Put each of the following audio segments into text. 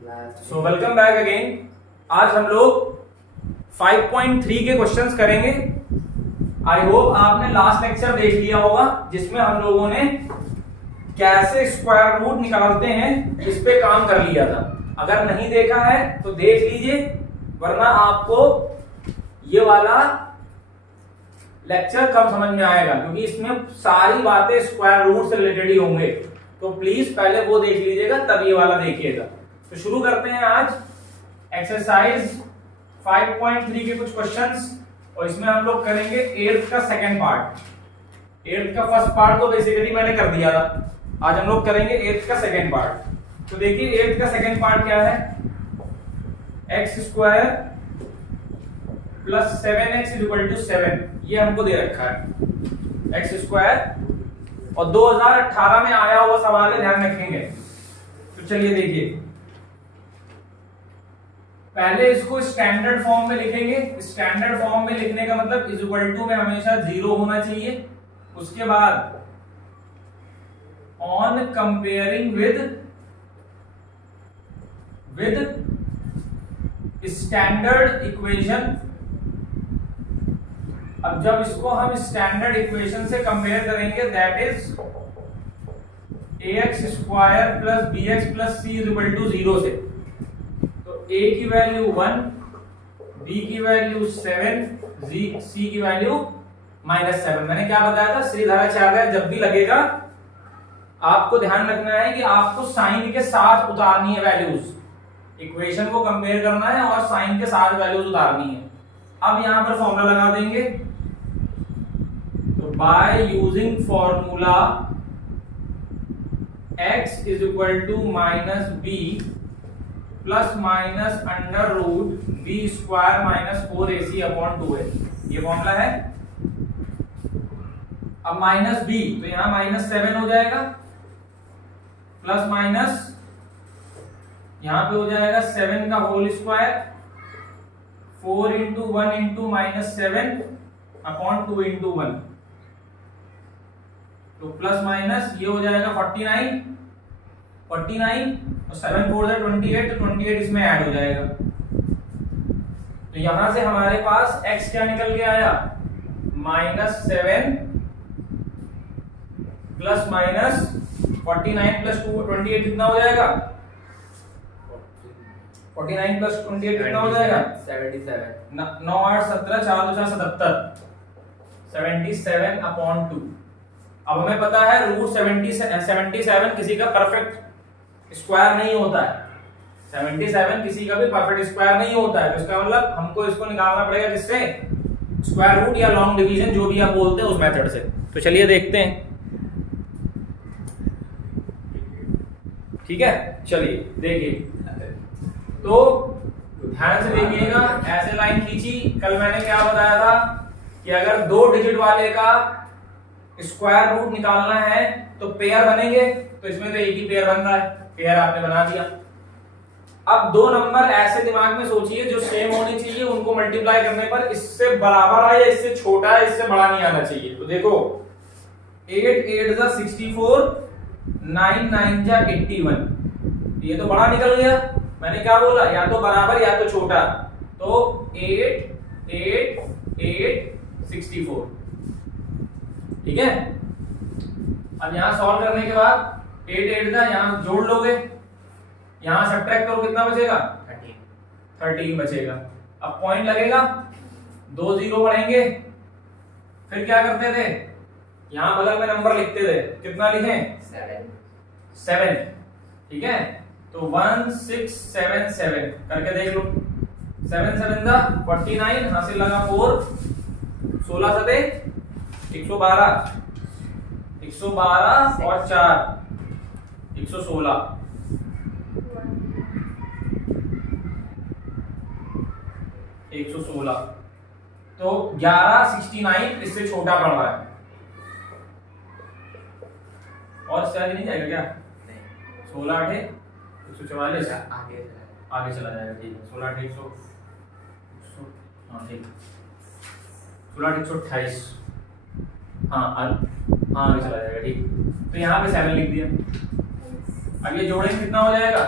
So welcome back again. आज हम लोग 5.3 के क्वेश्चंस करेंगे। आई होप आपने लास्ट लेक्चर देख लिया होगा जिसमें हम लोगों ने कैसे स्क्वायर रूट निकालते हैं इस पे काम कर लिया था। अगर नहीं देखा है तो देख लीजिए, वरना आपको ये वाला लेक्चर कम समझ में आएगा क्योंकि इसमें सारी बातें स्क्वायर रूट से रिलेटेड ही होंगे। तो प्लीज पहले वो देख लीजिएगा तब ये वाला देखिएगा। तो शुरू करते हैं आज एक्सरसाइज 5.3 के कुछ क्वेश्चंस, और इसमें हम लोग करेंगे 8th का सेकंड पार्ट। 8th का फर्स्ट पार्ट तो बेसिकली मैंने कर दिया था, आज हम लोग करेंगे 8th का सेकंड पार्ट। तो देखिए 8th का सेकंड पार्ट क्या है, x square plus 7x equal to 7, ये हमको दे रखा है एक्स स्क्वायर, और 2018 में आया हुआ सवाल है, ध्यान रखेंगे। तो चलिए देखिए, पहले इसको स्टैंडर्ड फॉर्म में लिखेंगे। स्टैंडर्ड फॉर्म में लिखने का मतलब इज इक्वल टू में हमेशा 0 होना चाहिए। उसके बाद on comparing with standard equation. अब जब इसको हम स्टैंडर्ड इक्वेशन से कंपेयर करेंगे, that is ax square plus bx plus c is equal to 0 से। तो a की वैल्यू 1, b की वैल्यू 7, c की वैल्यू -7। मैंने क्या बताया था, श्री धारा चार है, जब भी लगेगा आपको ध्यान रखना है कि आपको साइन के साथ उतारनी है वैल्यूज। इक्वेशन को कंपेयर करना है और साइन के साथ वैल्यूज उतारनी है। अब यहां पर फॉर्मूला लगा देंगे। तो by using formula x is equal to minus b plus minus under root b square minus 4ac upon 2a, ये फॉर्मूला है। अब माइनस बी, तो यहां -7 हो जाएगा, प्लस माइनस यहां पे हो जाएगा 7 का whole square, 4 into 1 into -7 upon 2 into 1। तो प्लस माइनस ये हो जाएगा 49 और 7 4 28, तो 28 इसमें ऐड हो जाएगा। तो यहां से हमारे पास x क्या निकल के आया, -7 प्लस माइनस 49 प्लस 28 कितना हो जाएगा, 49 प्लस 28 कितना हो जाएगा 77। 9 8 17 4 2 77, 77 अपॉन 2। अब हमें पता है रूट 77 किसी का परफेक्ट स्क्वायर नहीं होता है। 77 किसी का भी परफेक्ट स्क्वायर नहीं होता है। तो इसका मतलब हमको इसको निकालना पड़ेगा किससे, स्क्वायर रूट या लॉन्ग डिवीजन, जो भी आप बोलते हैं उस मेथड से। तो चलिए देखते हैं, ठीक है। चलिए देखिए, तो ध्यान से देखिएगा, ऐसे लाइन खींची। कल मैंने क्या बताया था कि अगर 2 डिजिट वाले का स्क्वायर रूट निकालना है तो पेयर बनेंगे। तो इसमें तो एक ही पेयर बन रहा है, पेयर आपने बना दिया। अब 2 नंबर ऐसे दिमाग में सोचिए जो सेम होनी चाहिए, उनको मल्टीप्लाई करने पर इससे बराबर आए या इससे छोटा है, इससे बड़ा नहीं आना चाहिए। तो देखो 8 8 जा 64, 9 9 जा 81, ये तो बड़ा निकल गया। मैंने क्या बोला, या तो बराबर या तो छोटा। तो 8 8 8 64, ठीक है। अब यहां सॉल्व करने के बाद 8 8 का यहां जोड़ लोगे, यहां सब्ट्रैक्ट करो, कितना बचेगा 13 बचेगा। अब पॉइंट लगेगा, 2 0 बढ़ेंगे। फिर क्या करते थे, यहां बगल में नंबर लिखते थे, कितना लिखें 7, ठीक है। तो 1 6 7 7 करके देख लो, 7 7 का 49, हासिल लगा 4, 16 सते 112, 112 और 4 116, 116। तो 11 69 इससे छोटा पड़ रहा है, और इससे आगे नहीं जाएगा क्या, 16 8 144, आगे चला जाएगा, ठीक है। 16 8 100, हाँ ठीक, 16 8 128, हाँ आगे चला जाएगा, ठीक। तो यहाँ पे 7 लिख दिया। अब ये जोड़ेंगे कितना हो जाएगा,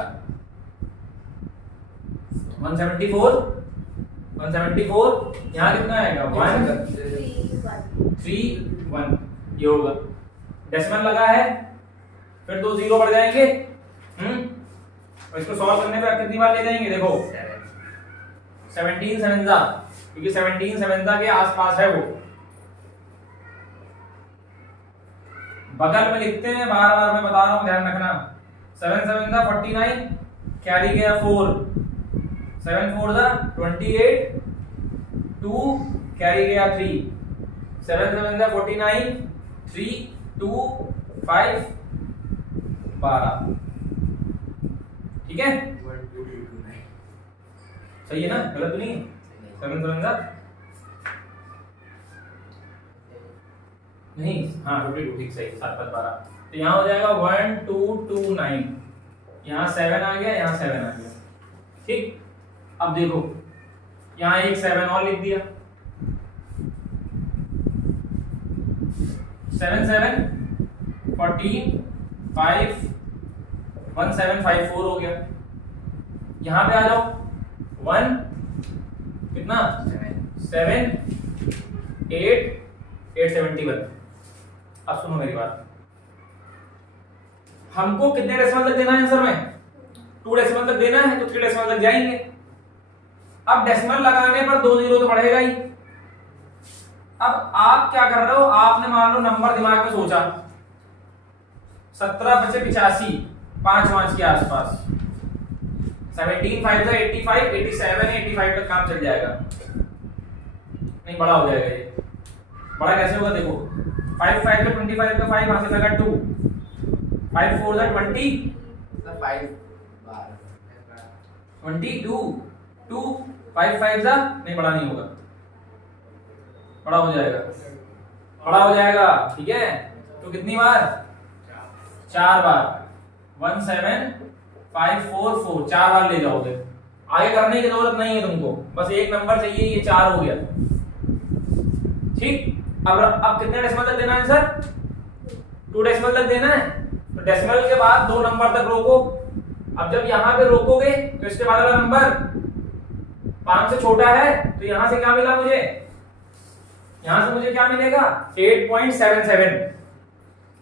174 यहाँ कितना आएगा 1 3 1 ये होगा। डेसिमल लगा है, फिर 2 जीरो बढ़ जाएंगे। और इसको सॉल्व करने पे आप कितनी बार ले जाएंगे? देखो 17 सेवेंजा, क्योंकि 17 सेवेंजा के आसपास है वो। बगल में लिखते हैं, बार बार मैं बता रहा हूं, ध्यान रखना। 7 सेवेंजा 49, कैरी गया 4, 7 4 जा 28, 2 कैरी गया 3, 7 7 जा 49, 3 2 5 12। ठीक है, सही है ना? गलत तो नहीं है? 7 7 जा नहीं, हाँ 52 ठीक सही, 7 5 12। तो यहाँ हो जाएगा 1 2 2 9, यहाँ 7 आ गया, यहाँ 7 आ गया। ठीक, अब देखो यहाँ एक 7 और लिख दिया, 7 7 14 5 1 7 5 4 हो गया। यहाँ पे आ जाओ 1 कितना 7 8 871। अब सुनो मेरी बात, हमको कितने डेसिमल तक देना है आंसर में? 2 डेसिमल तक देना है, तो 3 डेसिमल तक जाएंगे। अब डेसिमल लगाने पर 2 जीरो तो बढ़ेगा ही। अब आप क्या कर रहे हो, आपने मान लो नंबर दिमाग में सोचा 17 5 85, 5 5 के आसपास, 17 5 से 85, 87 85 तक काम चल जाएगा। नहीं, बड़ा हो जाएगा ये। बड़ा कैसे होगा? देखो 5 5 से 25 का 5 वहां से लगा 2, 5 4 से 20, 5 22, 2 5 5 जा नहीं, बड़ा नहीं होगा, बड़ा हो जाएगा, बड़ा हो जाएगा। ठीक है, तो कितनी बार? 4 बार। 1 7 5 4 4, 4 बार ले जाओगे। आगे करने की जरूरत नहीं है तुमको, बस एक नंबर चाहिए, ये 4 हो गया। ठीक, अब कितने डेसिमल तक देना है सर? 2 डेसिमल तक देना है। तो डेसिमल के बाद 2 नंबर तक रोको। अब जब यहां पे रोकोगे तो इसके बाद वाला नंबर 5 से छोटा है, तो यहां से क्या मिला मुझे? यहां से मुझे क्या मिलेगा? 8.77।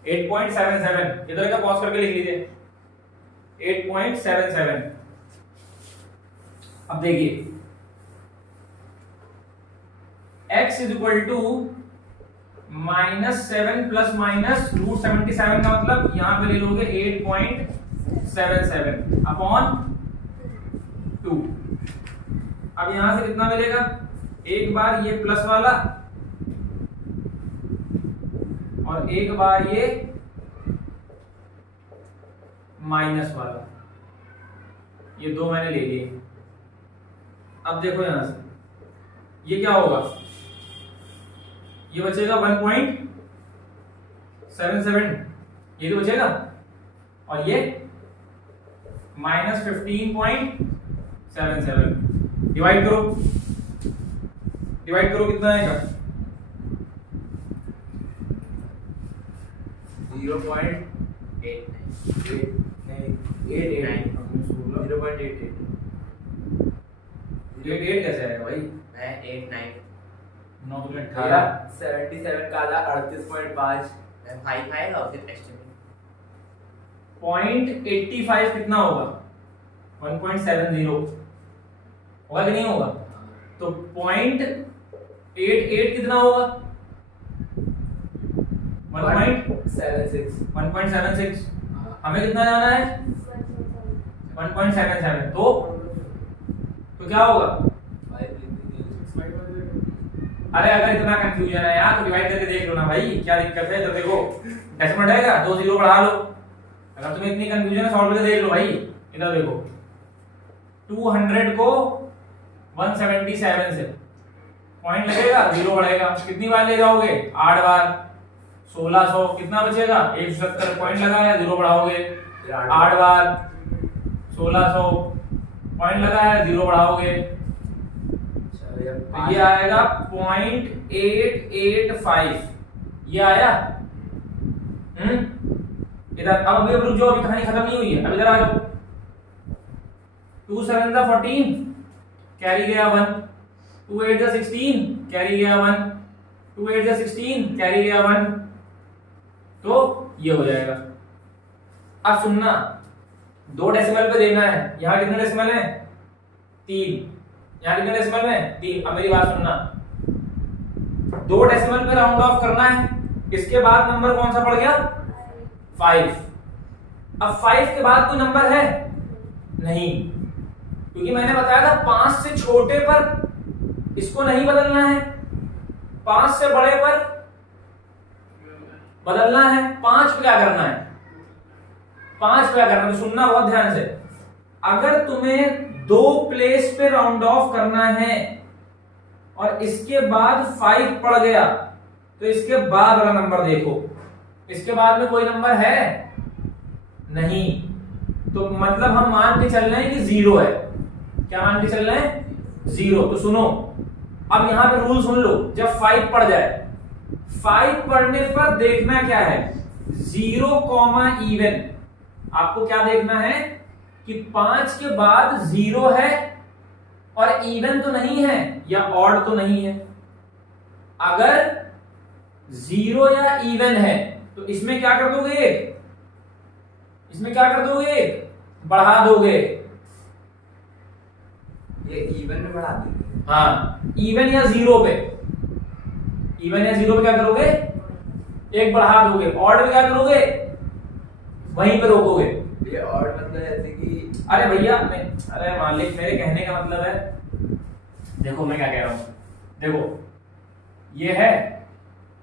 8.77, इधर का पॉज करके लिख लीजिए, 8.77। अब देखिए x is equal to -7 plus minus √77 का मतलब यहां पे ले लोगे 8.77 अपॉन 2। अब यहां से कितना मिलेगा? एक बार ये प्लस वाला और एक बार ये माइनस वाला, ये 2 मैंने ले लिए। अब देखो यहां से ये क्या होगा? ये बचेगा 1.77, ये तो बचेगा, और ये -15.77। डिवाइड करो, डिवाइड करो, कितना आएगा? 0.88 कैसे आएगा भाई? मैं 89 9 तो 18, 77 का आधा 38.5 5 आएगा और फिर एस्टिमेट 0.85 कितना होगा? 1.70 होगा कि नहीं होगा? तो 0.88 कितना होगा? 1.76। हमें कितना जाना है? 1.77। तो क्या होगा? अरे अगर इतना कंफ्यूजन है यार तो डिवाइड करके देख लो ना भाई, क्या दिक्कत है? तो देखो डेसिमल रहेगा, 2 जीरो बढ़ा लो। अगर तुम्हें इतनी कंफ्यूजन है सॉल्व करके देख लो भाई। इधर देखो 200 को 177 से पॉइंट लगेगा, 0 बढ़ेगा। कितनी बार ले जाओगे? 8 बार। 1600 कितना बचेगा? 170 पॉइंट लगाया, 0 बढ़ाओगे 8 बार। 1600 पॉइंट लगाया, 0 बढ़ाओगे, तो ये आएगा 0.885। ये आया। इधर अब अभी रुक जाओ, अभी कहानी खत्म नहीं हुई है। अब इधर आ जाओ, 2 7 14, कैरी गया 1, 2 8 जा 16 कैरी गया 1, 2 8 जा 16 कैरी गया 1, तो ये हो जाएगा। अब सुनना, 2 डेसिमल पे देना है, यहां कितने डेसिमल है 3, यहां कितने डेसिमल में 3। अब मेरी बात सुनना, 2 डेसिमल पे राउंड ऑफ करना है, इसके बाद नंबर कौन सा पड़ गया 5। अब 5 के बाद कोई नंबर है नहीं, क्योंकि मैंने बताया था 5 से छोटे पर इसको नहीं बदलना है, 5 से बड़े पर बदलना है। 5 पे क्या करना है, 5 पे क्या करना है, तो सुनना बहुत ध्यान से। अगर तुम्हें 2 प्लेस पे राउंड ऑफ करना है और इसके बाद 5 पड़ गया, तो इसके बाद वाला नंबर देखो, इसके बाद में कोई नंबर है नहीं, तो मतलब हम मान के चल रहे हैं कि 0 है। क्या मान के चल रहे हैं 0। तो सुनो, अब यहां पे रूल सुन लो, जब 5 पड़ जाए, 5 पढ़ने पर देखना क्या है 0, इवन। आपको क्या देखना है कि 5 के बाद 0 है और इवन तो नहीं है या ऑड तो नहीं है। अगर 0 या इवन है तो इसमें क्या कर दोगे, इसमें क्या कर दोगे, बढ़ा दोगे। ये इवन में बढ़ा देंगे। हाँ, इवन या 0 पे, इवन या 0 पे क्या करोगे, एक बढ़ा दोगे। ऑड पे क्या करोगे, वहीं पे रोकोगे। ये ऑड मतलब ऐसे कि अरे भैया अरे मालिक, मेरे कहने का मतलब है, देखो मैं क्या कह रहा हूं, देखो ये है,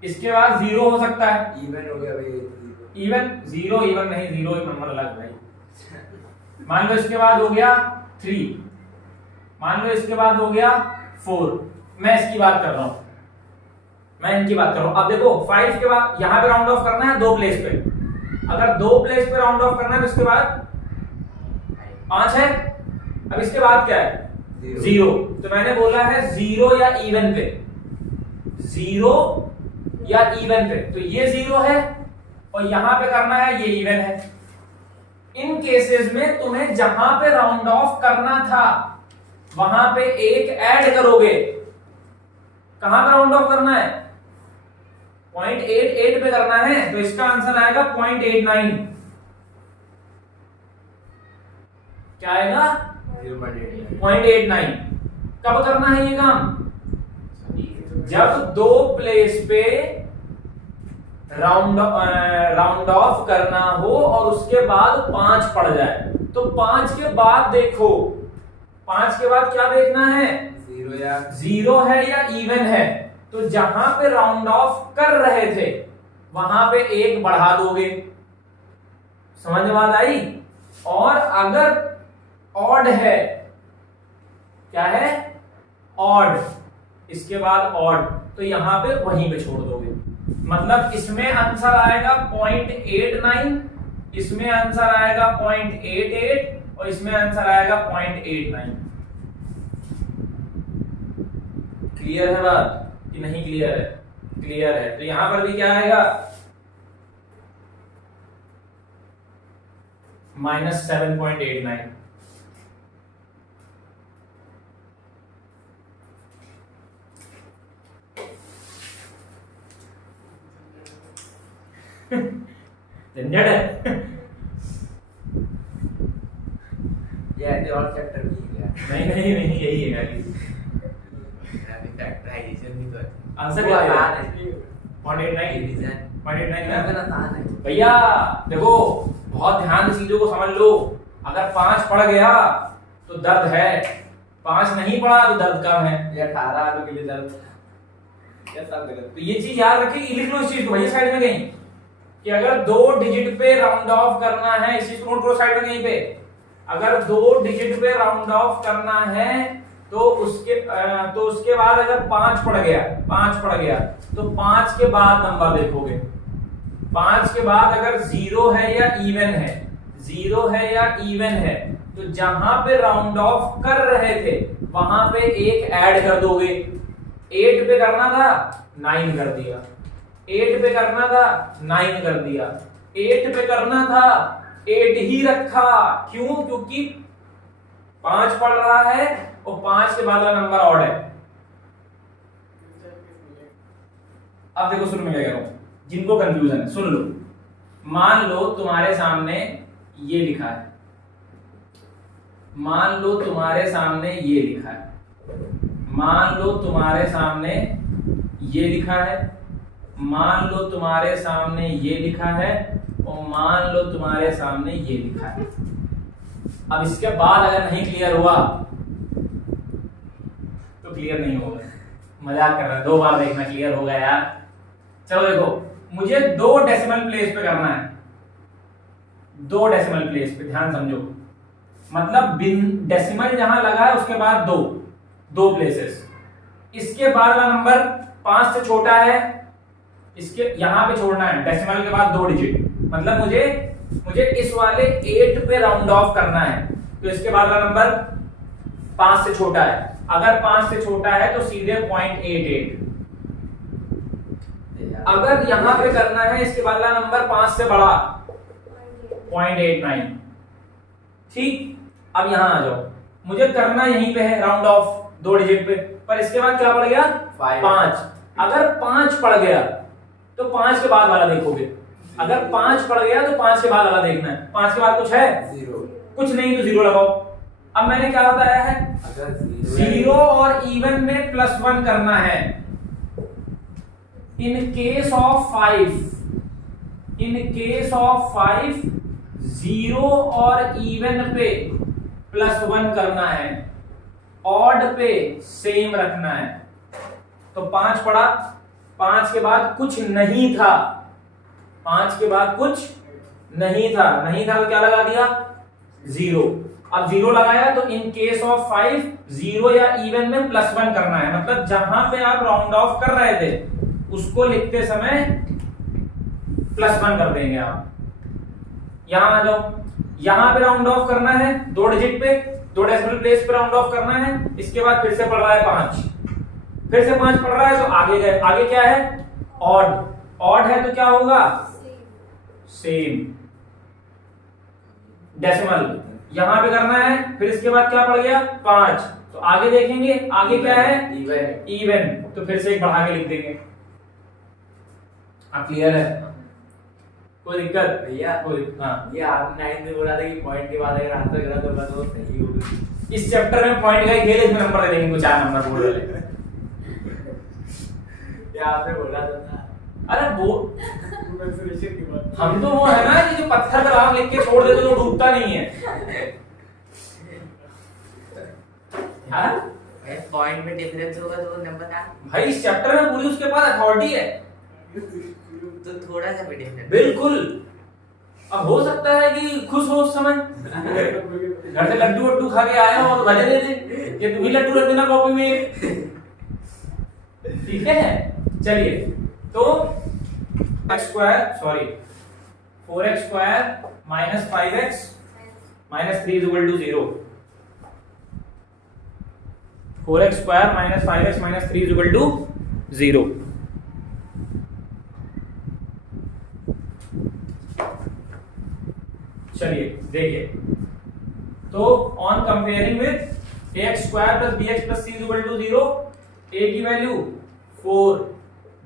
इसके बाद 0 हो सकता है, इवन हो गया भाई, इवन 0 इवन नहीं, 0 एक नंबर अलग भाई। मान लो इसके बाद हो गया 3, मान लो इसके बाद हो गया 4, मैं इसकी बात कर रहा हूं, मैं इनकी बात कर रहा हूं। अब देखो 5 के बाद यहां पे राउंड ऑफ करना है 2 प्लेस पे, अगर 2 प्लेस पे राउंड ऑफ करना है तो इसके बाद 5 है। अब इसके बाद क्या है 0, तो मैंने बोला है 0 या इवन पे, 0 या इवन पे, तो ये 0 है और यहां पे करना है ये इवन है। इन केसेस में तुम्हें जहां पे राउंड ऑफ करना था वहां पे एक ऐड करोगे। कहां पे राउंड ऑफ करना है 0.88 पे करना है, तो इसका आंसर आएगा 0.89। क्या आएगा 0.89। कब करना है ये काम, जब 2 प्लेस पे राउंड ऑफ करना हो और उसके बाद 5 पड़ जाए। तो 5 के बाद देखो, 5 के बाद क्या देखना है 0 है या इवन है, तो जहां पे राउंड ऑफ कर रहे थे वहां पे एक बढ़ा दोगे। समझ में बात आई। और अगर ऑड है, क्या है ऑड, इसके बाद ऑड, तो यहां पे वहीं पे छोड़ दोगे। मतलब इसमें आंसर आएगा 0.89, इसमें आंसर आएगा 0.88 और इसमें आंसर आएगा 0.89। क्लियर है बात कि नहीं क्लियर है, क्लियर है। तो यहां पर भी क्या आएगा -7.89। झंझट है। ये ऐसे और चैप्टर भी है नहीं यही है गाइस। अभी फैक्टराइजेशन भी तो है। आंसर वो क्या आसान है है, 0.89 डिवीजन 0.89 लेकिन आसान है भैया। देखो बहुत ध्यान से चीजों को समझ लो। अगर 5 पड़ गया तो दर्द है, 5 नहीं पड़ा तो दर्द कम है। ये 18 आलू के लिए दर्द क्या सब गलत। तो ये चीज याद रखिए, लिख लो इस चीज को भैया साइड में कहीं, कि अगर 2 डिजिट पे राउंड ऑफ करना है, इस चीज को नोट करो साइड में कहीं पे। अगर 2 डिजिट पे राउंड ऑफ करना है तो उसके बाद अगर 5 पड़ गया तो 5 के बाद नंबर देखोगे। 5 के बाद अगर 0 है या इवन है, 0 है या इवन है, तो जहां पे राउंड ऑफ कर रहे थे वहां पे एक ऐड कर दोगे। 8 पे करना था 9 कर दिया, 8 पे करना था 9 कर दिया, 8 पे करना था 8 ही रखा। क्यों? क्योंकि 5 पड़ रहा है और 5 के बाद वाला नंबर ऑड है। अब देखो सुन, मैं क्या कह रहा हूं, जिनको कंफ्यूजन है सुन लो। मान लो तुम्हारे सामने ये लिखा है, मान लो तुम्हारे सामने ये लिखा है, मान लो तुम्हारे सामने ये लिखा है, मान लो तुम्हारे सामने ये लिखा है, और मान लो तुम्हारे सामने ये लिखा है। अब इसके बाद अगर नहीं क्लियर हुआ तो क्लियर नहीं होगा, मजाक कर रहा है, 2 बार देखना क्लियर होगा यार। चलो देखो, मुझे 2 डेसिमल प्लेस पे करना है, 2 डेसिमल प्लेस पे, ध्यान समझो, मतलब डेसिमल जहां लगा है उसके बाद दो प्लेसेस। इसके बाद वाला नंबर 5 से छोटा है, इसके यहां पे छोड़ना है, डेसिमल के बाद 2 डिजिट, मतलब मुझे इस वाले 8 पे राउंड ऑफ करना है, तो इसके बाद वाला नंबर 5 से छोटा है। अगर 5 से छोटा है तो सीधे 0.88। अगर यहां पे करना है इसके बाद वाला नंबर 5 से बड़ा 0.89। ठीक, अब यहां आ जाओ, मुझे करना यहीं पे है राउंड ऑफ 2 डिजिट पे, पर इसके बाद क्या पड़ गया 5। अगर 5 पड़ गया तो 5 के बाद वाला देखोगे, अगर 5 पड़ गया तो 5 के बाद वाला देखना है। 5 के बाद कुछ है 0, कुछ नहीं तो 0 लगाओ। अब मैंने क्या बताया है, अगर 0 और इवन में +1 करना है। इन केस ऑफ 5 0 और इवन पे +1 करना है, ऑड पे सेम रखना है। तो 5 पड़ा, 5 के बाद कुछ नहीं था, 5 के बाद कुछ नहीं था तो क्या लगा दिया 0। अब 0 लगाया तो इन केस ऑफ 5 0 या इवन में +1 करना है, मतलब जहां पे आप राउंड ऑफ कर रहे थे उसको लिखते समय +1 कर देंगे आप। यहां आ जाओ, यहां पे राउंड ऑफ करना है 2 डिजिट पे, 2 डेसिमल प्लेस पे राउंड ऑफ करना है। इसके बाद फिर से पढ़ रहा है 5, फिर से 5 पढ़ रहा है तो आगे गए, आगे क्या है ऑड है तो क्या होगा सेम डेसिमल। यहां पे करना है, फिर इसके बाद क्या पड़ गया 5, तो आगे देखेंगे आगे क्या है इवन, तो फिर से एक बढ़ा के लिख देंगे। अब क्लियर है, कोई दिक्कत भैया? हाँ, ये आपने 9 में बोला था कि पॉइंट के बाद अगर आंसर गलत होगा तो सही होगा। इस चैप्टर में पॉइंट का ही खेल, इसमें नंबर दे देंगे, 4 नंबर बोल रहे। ये आपने बोला था। अरे वो हम तो वो है ना कि जो पत्थर पर आग लिख के छोड़ देते तो डूबता नहीं है। हाँ? पॉइंट में डिफरेंस होगा तो नंबर आ भाई इस चैप्टर में पूरी उसके पास अथॉरिटी है, तो थोड़ा सा भी डिफरेंस बिल्कुल। अब हो सकता है कि खुश हो उस समय, घर से लड्डू वड्डू खा के आए हो तो भले दे दे कि तुम ही लड्डू रख देना कॉपी में, ठीक है। चलिए, तो (4x² - 5x - 3 = 0। 4x² - 5x - 3 = 0। चलिए देखिए, तो on comparing with ax² + bx + c = 0, a की वैल्यू 4,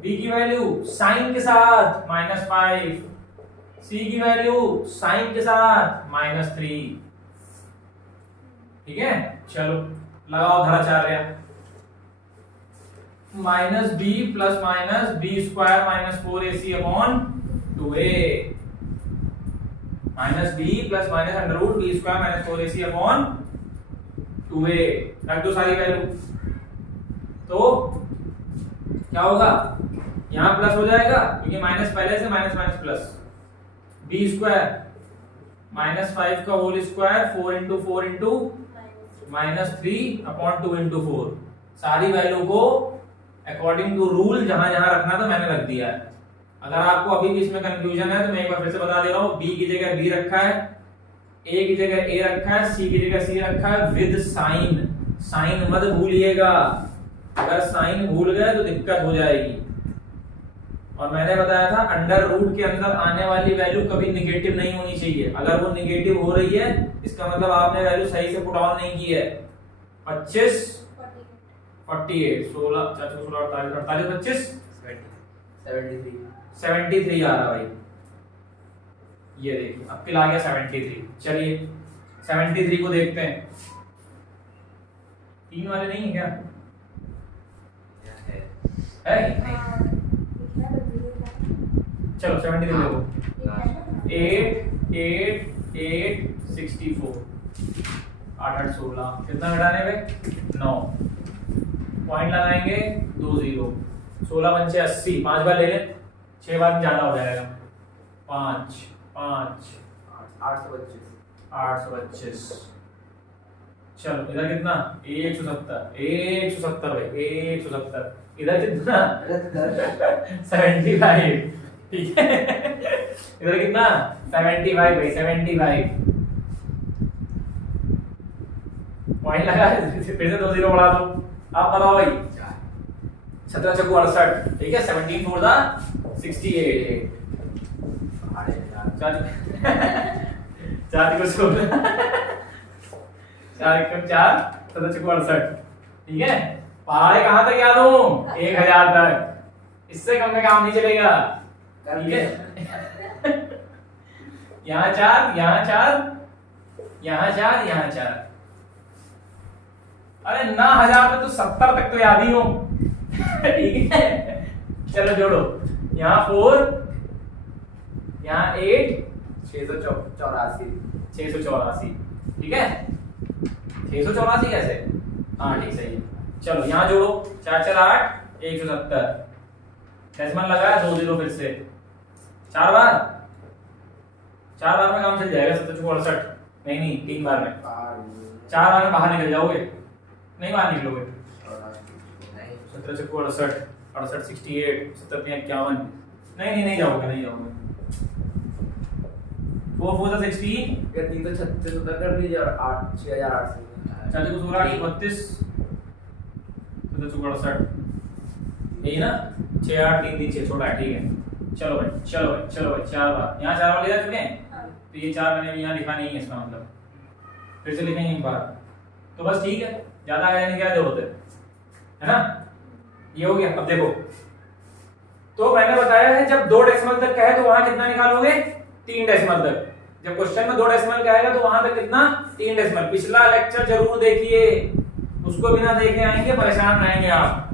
b की वैल्यू साइन के साथ -5, c की वैल्यू साइन के साथ -3। ठीक है, चलो लगाओ धराचार्य। -b + -b² - 4ac/2a -b + -√b² - 4ac/2a, रख दो सारी वैल्यू, तो क्या होगा, यहां प्लस हो जाएगा क्योंकि माइनस पहले से माइनस माइनस प्लस, b² -5 का होल स्क्वायर 4 × 4 × -3/2 × 4। सारी वैल्यू को अकॉर्डिंग टू रूल जहां जहां रखना था मैंने रख दिया है। अगर आपको अभी भी इसमें कंफ्यूजन है तो मैं एक बार फिर से बता दे रहा हूं, b की जगह b रखा है, a की जगह a रखा है, c की जगह c रखा है विद साइन। साइन मत भूलिएगा, अगर साइन भूल गए तो दिक्कत हो जाएगी। और मैंने बताया था अंडर रूट के अंदर आने वाली वैल्यू कभी निगेटिव नहीं होनी चाहिए। अगर वो निगेटिव हो रही है इसका मतलब आपने वैल्यू सही से पुट ऑन नहीं की है। 25 48 16 4 16 48 48 25 73 आ रहा भाई। ये देखिए अब किला आ गया 73। चलिए 73 को देखते हैं। 3 वाले नहीं है क्या? है चलो 73 देखो। 8 8 8 64 8 8 16 कितना घटाने पे 9 पॉइंट लगाएंगे 2 0 16 पंचे 80 5 बार ले लें 6 बार में ज्यादा हो जाएगा 5 5 825। चलो इधर कितना 170 भाई 170 इधर कितना 75 ठीक है इधर कितना 75 भाई 75 पॉइंट लगा फिर से 2 0 बढ़ा दो। आप बताओ भाई 17 चक्कू 68 ठीक है 17 4 दा 68 चार को 16 4 एकम 4 17 चक्कू 68 ठीक है। पहाड़े कहां तक याद हूं 1000 तक, इससे कम में काम नहीं चलेगा ठीक है। यहाँ 4 यहाँ 4 यहाँ 4 यहाँ 4 अरे ना 1000 में तो 70 तक तो याद ही हो ठीक है। चलो जोड़ो यहाँ 4 यहाँ 8 684 ठीक है 684 कैसे हाँ ठीक सही है। चलो यहाँ जोड़ो 4 4 8 170 डेसिमल लगाया 2 0 फिर से 4 बार में काम चल जाएगा 17 68 नहीं 3 बार में 4 बार में बाहर निकल जाओगे नहीं बाहर निकलोगे 17 चक्कू 68 68 68 70 51 नहीं जाओगे 4 4 60 या 336 उधर कर लीजिए और 8 6800 चाचा को 16 32 17 चक्कू 68 यही ना 6 8 3 3 6 छोटा है ठीक है। चलो भाई 4 बार यहाँ 4 बार ले जा चुके हैं तो ये 4 मैंने यहाँ लिखा नहीं है इसका मतलब फिर से लिखेंगे एक बार तो बस ठीक है ज्यादा आ जाने की क्या जरूरत है ना। ये हो गया। अब देखो तो मैंने बताया है जब 2 डेसिमल तक का है तो वहां कितना निकालोगे 3 डेसिमल तक। जब क्वेश्चन में 2 डेसिमल का आएगा तो वहां तक कितना 3 डेसिमल। पिछला लेक्चर जरूर देखिए उसको बिना देखे आएंगे परेशान रहेंगे आप।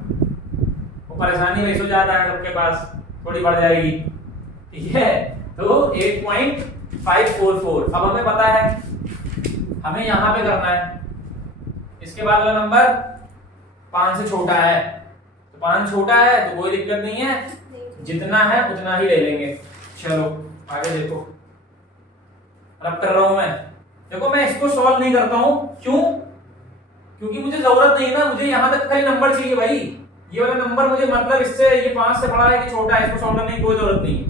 वो परेशानी वैसे हो जाता है सबके पास थोड़ी बढ़ जाएगी ठीक है। तो 8.544 अब हमें पता है हमें यहां पे करना है। इसके बाद वाला नंबर 5 से छोटा है तो 5 छोटा है तो कोई दिक्कत नहीं है जितना है उतना ही ले लेंगे। चलो आगे देखो अब कर रहा हूं मैं। देखो मैं इसको सॉल्व नहीं करता हूं क्यों क्योंकि मुझे जरूरत नहीं ना मुझे यहां तक खाली नंबर चाहिए भाई। ये वाला नंबर मुझे मतलब इससे ये 5 से बड़ा है कि छोटा है इसको सॉल्व करने की कोई जरूरत नहीं है।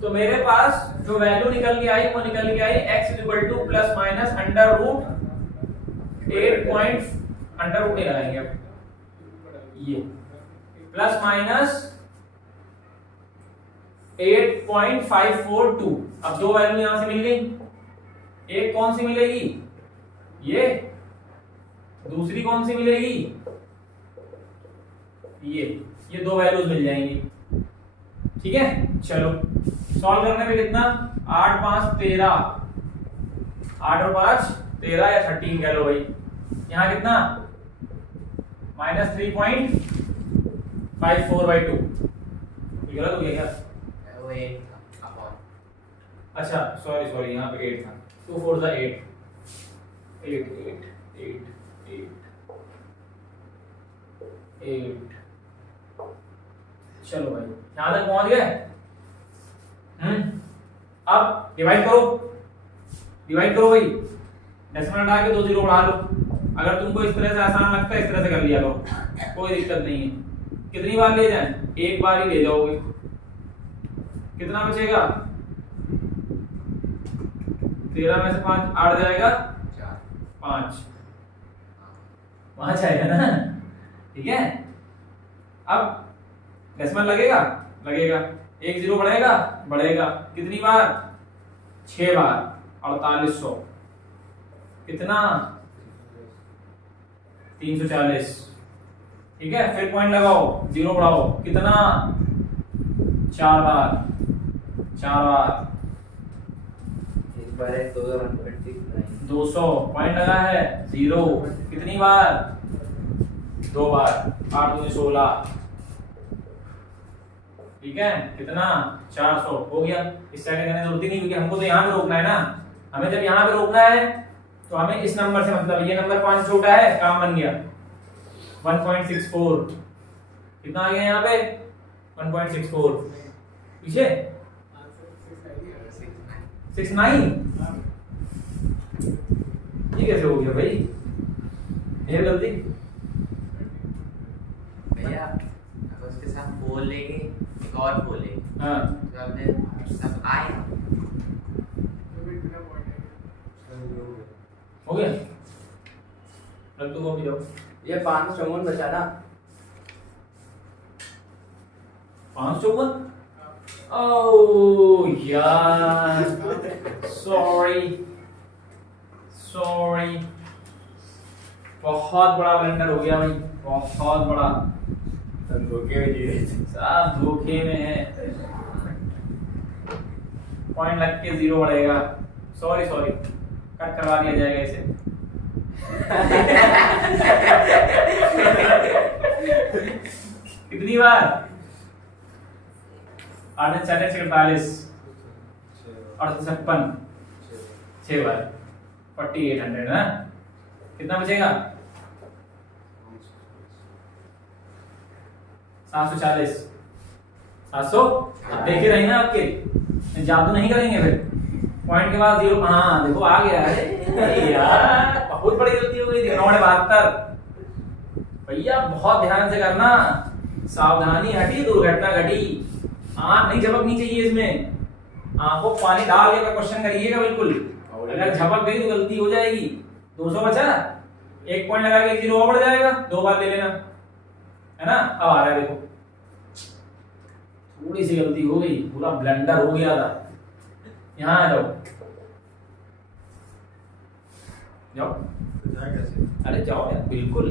तो मेरे पास जो वैल्यू निकल के आई वो निकल के आई x plus minus under root 8 under root नहीं लगाएंगे अब ये प्लस माइनस 8.542। अब 2 वैल्यू यहां से मिल गई। एक कौन सी मिलेगी ये दूसरी कौन सी मिलेगी ये 2 वैल्यूज मिल जाएंगी ठीक है। चलो सॉल्व करने पे कितना 8 5 13 8 और 5 13 या 13 कह लो भाई। यहाँ कितना -3.54/2 गलत हो गया क्या वो 8 था अपॉन अच्छा सॉरी यहाँ पे 8 था 2 4 8 8 8 8 8 चलो भाई यहां तक पहुंच गए। अब डिवाइड करो भाई डेसिमल हटा के 2 0 बढ़ा लो। अगर तुमको इस तरह से आसान लगता है इस तरह से कर लिया करो कोई दिक्कत नहीं है। कितनी बार ले जाएं एक बार ही ले जाओगे। कितना बचेगा 13 में से 5 8 जाएगा 5 5 आएगा ना ठीक है। अब डेसिमल लगेगा 1 0 बढ़ेगा कितनी बार 6 बार 4800 कितना 340। ठीक है, फिर पॉइंट लगाओ, जीरो बढ़ाओ, कितना 4 बार 4 बार एक बार है 200 पॉइंट लगा है, जीरो कितनी बार 2 बार 8 दूनी 16। ठीक है, कितना 400 हो गया। इस साइड करने की जरूरत ही नहीं, क्योंकि हमको तो यहाँ पे रोकना है ना। हमें जब यहाँ पे रोकना है तो हमें इस नंबर से मतलब, ये नंबर 5 छोटा है, काम बन गया 1.64। कितना आ गया यहाँ पे 1.64, पीछे 69। ये कैसे हो गया भाई, ये गलती। भैया अब उसके साथ बोल लेंगे, एक और बोले हाँ तो हमने सब आए हो गया, रख दो कॉपी जाओ। ये 554 बचा ना 554। ओह यार, सॉरी बहुत बड़ा ब्लंडर हो गया भाई, बहुत बड़ा। धोखे में जी रहे थे। सब धोखे में है, पॉइंट लग के जीरो बढ़ेगा। सॉरी कट करवा दिया जाएगा इसे। कितनी बार 8 40 48 और 56 6 बार 4800 ना। कितना बचेगा 740 700। देखे रही ना आपके, जादू नहीं करेंगे फिर। पॉइंट के बाद जीरो, हाँ देखो आ गया है यार, बहुत बड़ी गलती हो गई थी। 972 भैया, बहुत ध्यान से करना, सावधानी हटी दुर्घटना घटी। आंख नहीं झपकनी चाहिए इसमें, आंखों पानी डाल के क्वेश्चन करिएगा बिल्कुल। अगर झपक गई तो गलती हो जाएगी। 200 बचा, एक पॉइंट लगा के जीरो और बढ़ जाएगा, 2 बार ले लेना, है ना। अब आ रहा है देखो, थोड़ी सी गलती हो गई, पूरा ब्लंडर हो गया था। यहाँ आ जाओ जाओ, अरे जाओ यार, बिल्कुल।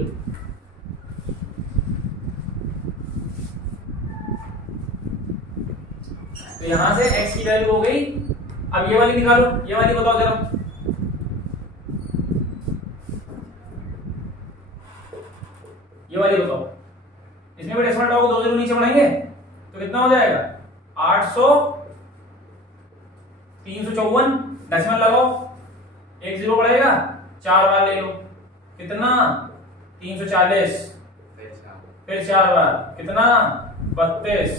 तो यहां से x की वैल्यू हो गई। अब ये वाली निकालो, ये वाली बताओ जरा। ये वाली बताओ, इसमें भी डेसिमल डालो, 2 जीरो नीचे बढ़ाएंगे तो कितना हो जाएगा 800 354। डेसिमल लगाओ, 1 जीरो बढ़ेगा, 4 बार ले लो, कितना 340, फिर 4 बार कितना 32,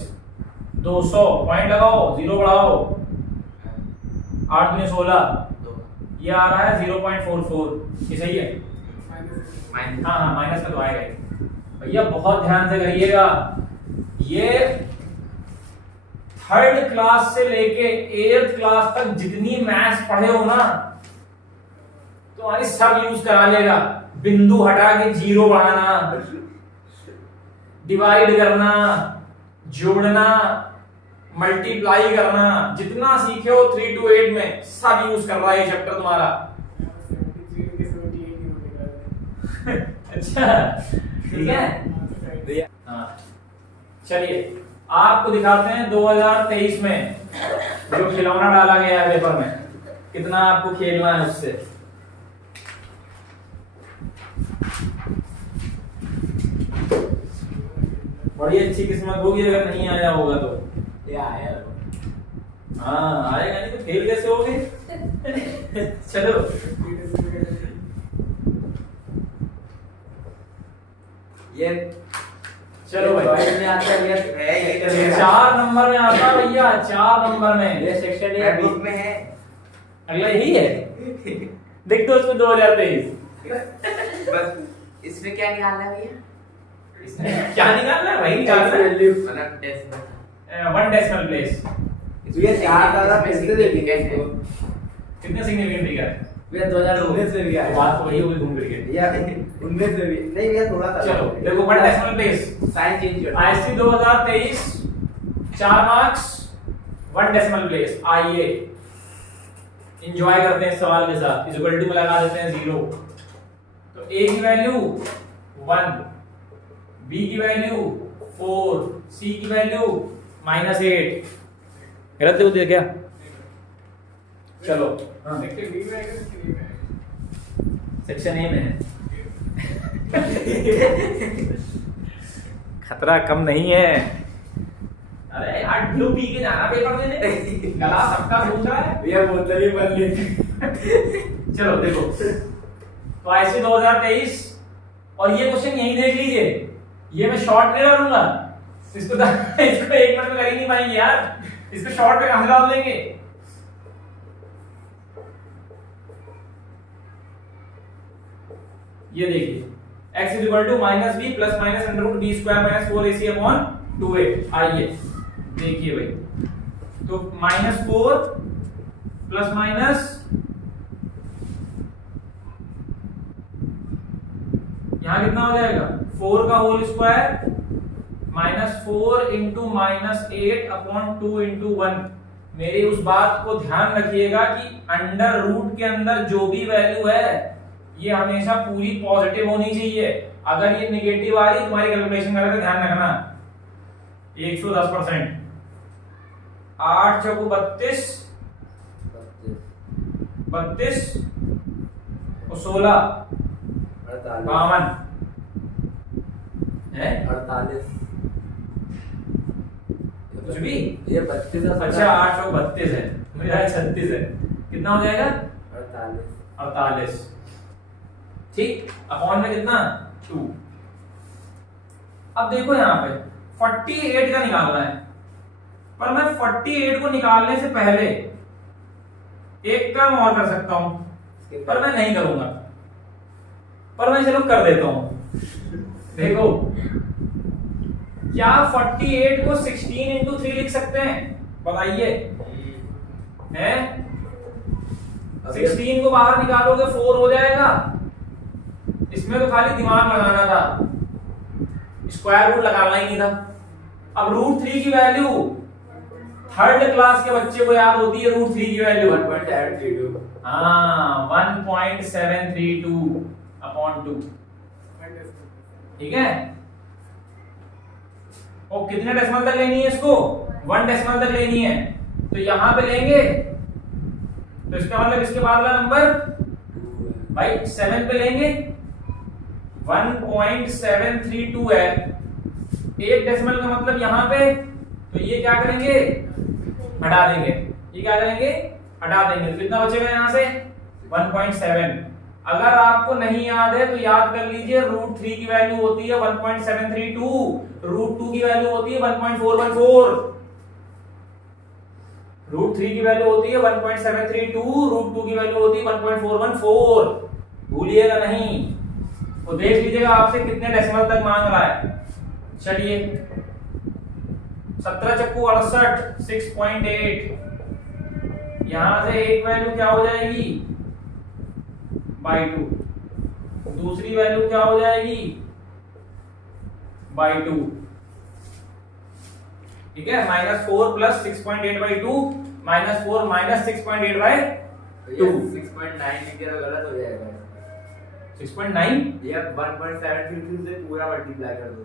200 पॉइंट लगाओ, जीरो बढ़ाओ, 8 दूनी 16, ये आ रहा है 0.44। ये सही है, हाँ माइनस का तो आएगा ही। भैया बहुत ध्यान से करिएगा, ये 3rd क्लास से लेके 8th क्लास तक जितनी मैथ्स पढ़े हो ना, तुम्हारी सब यूज करा लेगा। बिंदु हटा के जीरो बढ़ाना, डिवाइड करना, जोड़ना, मल्टीप्लाई करना, जितना सीखे हो 3 to 8 में सब यूज कर रहा है ये चैप्टर तुम्हारा। अच्छा ठीक है, हाँ चलिए आपको दिखाते हैं 2023 में जो खिलौना डाला गया है पेपर में, कितना आपको खेलना है उससे। बड़ी अच्छी किस्मत होगी अगर नहीं आया होगा तो। ये आया हाँ आएगा, नहीं तो फेल कैसे होगे। चलो ये चलो भाई, में आता है, ये 4 नंबर में आता है भैया, 4 नंबर में। ये सेक्शन ये बुक में है, अगला यही है, देख दो उसमें 2023। बस इसमें क्या निकालना है भैया? इसमें क्या निकालना है, वही निकालना है, मतलब डेसिमल 1 डेसिमल प्लेस। ये 4 दादा कितने दे दिए इसको? कितने सिग्निफिकेंट दिया है भैया 2019 में भी आया। बात तो वही होगी घूम फिर के। भैया 19 में भी नहीं भैया, थोड़ा सा चलो देखो 1 डेसिमल प्लेस, साइन चेंज कर आईएससी 2023 4 मार्क्स 1 डेसिमल प्लेस। आइए एंजॉय करते हैं इस सवाल के साथ। इज इक्वल टू में लगा देते हैं 0। तो a की वैल्यू 1, b की वैल्यू 4, c की वैल्यू -8। गलत हो दिया क्या? चलो हाँ सेक्शन ए में है। खतरा कम नहीं है। अरे यार ब्लू पी के जाना पेपर देने, गला सबका पूछ रहा है। ये बोतल ही बन ली। चलो देखो, तो ऐसे 2023 और ये क्वेश्चन यही देख लीजिए, ये मैं शॉर्ट नहीं डालूंगा इसको इसको 1 मिनट में कर ही नहीं पाएंगे यार, इसको शॉर्ट में कहां डाल देंगे। ये देखिए x is equal to -b plus minus under root b square minus 4ac upon 2a। आइए देखिए भाई, तो -4 प्लस माइनस यहां कितना हो जाएगा 4 का whole square -4 into -8 upon 2 into 1। मेरी उस बात को ध्यान रखिएगा कि अंडर रूट के अंदर जो भी वैल्यू है ये हमेशा पूरी पॉजिटिव होनी चाहिए। अगर ये नेगेटिव आ रही तुम्हारी कैलकुलेशन कर रहे ध्यान रखना। 110%। 8 चौको 32 और 16 52 है 48 कुछ भी। ये 32 अच्छा 8 चौको 32 है, मेरा 36 है। कितना हो जाएगा 48। ठीक, अपॉन में कितना 2। अब देखो यहाँ पे 48 का निकालना है, पर मैं 48 को निकालने से पहले एक काम और कर सकता हूं, पर मैं नहीं करूंगा, पर मैं चलो कर देता हूं। देखो क्या 48 को 16 इंटू 3 लिख सकते हैं? बताइए। हैं 16 को बाहर निकालोगे 4 हो जाएगा। इसमें तो खाली दिमाग लगाना था, स्क्वायर रूट लगाना ही नहीं था। अब √3 की वैल्यू 3rd क्लास के बच्चे को याद होती है। √3 की वैल्यू 1.732। हाँ 1.732 अपॉन 2। ठीक है, और कितने डेसिमल तक लेनी है इसको? 1 डेसिमल तक लेनी है। तो यहां पे लेंगे तो इसका मतलब इसके बाद वाला नंबर भाई 7 पे लेंगे। 1.732 है, 1 डेसिमल का मतलब यहां पे, तो ये क्या करेंगे हटा देंगे। ये क्या करेंगे हटा देंगे, तो कितना बचेगा यहां से 1.7। अगर आपको नहीं याद है तो याद कर लीजिए, √3 की वैल्यू होती है 1.732, √2 की वैल्यू होती है 1.414। √3 की वैल्यू होती है 1.732, √2 की वैल्यू होती है 1.414। भूलिएगा नहीं। तो देख लीजिएगा आपसे कितने डेसिमल तक मांग रहा है। चलिए 17 चक्कू 68 6.8। यहां से एक वैल्यू क्या हो जाएगी /2, दूसरी वैल्यू क्या हो जाएगी /2। ठीक है, -4 प्लस 6.8/2 -4 - 6.8/2 6.9 लिख दिया तो गलत हो जाएगा। 6.9 ये 1.732 से पूरा मल्टीप्लाई कर दो।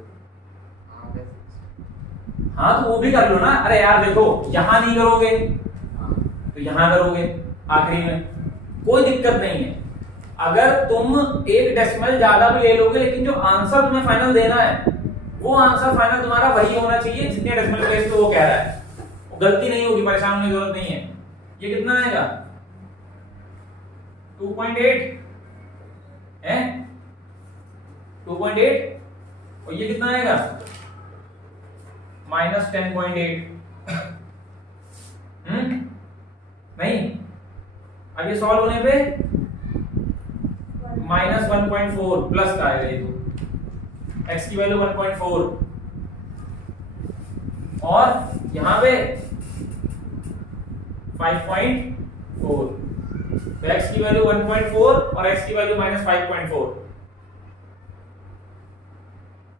हाँ तो वो भी कर लो ना। अरे यार देखो, यहां नहीं करोगे तो यहां करोगे आखिरी में, कोई दिक्कत नहीं है। अगर तुम 1 डेसिमल ज्यादा भी ले लोगे, लेकिन जो आंसर तुम्हें फाइनल देना है वो आंसर फाइनल तुम्हारा वही होना चाहिए जितने डेसिमल प्लेस पे वो कह रहा है। गलती नहीं होगी, परेशान होने की जरूरत नहीं है। ये कितना आएगा 2.8 है 2.8, और ये कितना आएगा -10.8। नहीं, अब ये सॉल्व होने पे -1.4 प्लस का आएगा। ये तो x की वैल्यू 1.4 और यहां पे 5.4। तो x की वैल्यू 1.4 और x की वैल्यू -5.4।